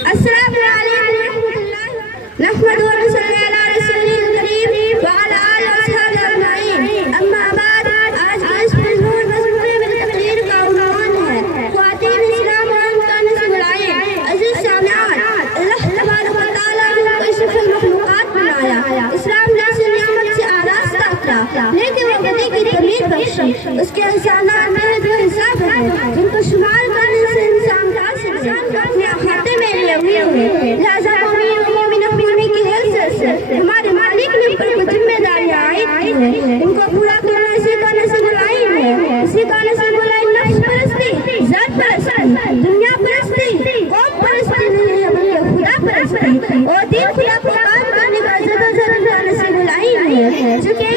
अस्सलामु अलैकुम रहमतुल्लाहि नहमदुहु व नसल्ली अला रसूलिल करीम व अला आलिहि व अस्हाबिहि अजमईन। अम्मा बाद, आज के इस मजमून मजमूए में तकरीर का उन्वान है ख्वातीन इस्लाम और उनका नस्ल-ए-आइन। अज़ीज़ सामिआन, अल्लाह तबारक व तआला ने उनको अशरफुल मखलूक़ात बनाया, इस्लाम जैसी नियामत से आरास्ता किया, लेकिन वो बदी की तमीर बख्शी। उसके एहसानात बेहिसाब हैं, जिनको शुमार करने से इंसान का अपने खाते में लिए हुए हैं। लिहाजा मोमिन की हैसियत से हमारे मालिक ने ऊपर कुछ जिम्मेदारियां आई हैं, उनको पूरा करना इसी का नस्ल-ए-आइन है। इसी का नस्ल-ए-आइन नफ्स परस्ती, ज़ात परस्ती, दुनिया परस्ती, कौम परस्ती नहीं है, बल्कि खुदा परस्ती और दीन खुदा को काम करने का ज़बरदस्त नस्ल-ए-आइन है। चूँकि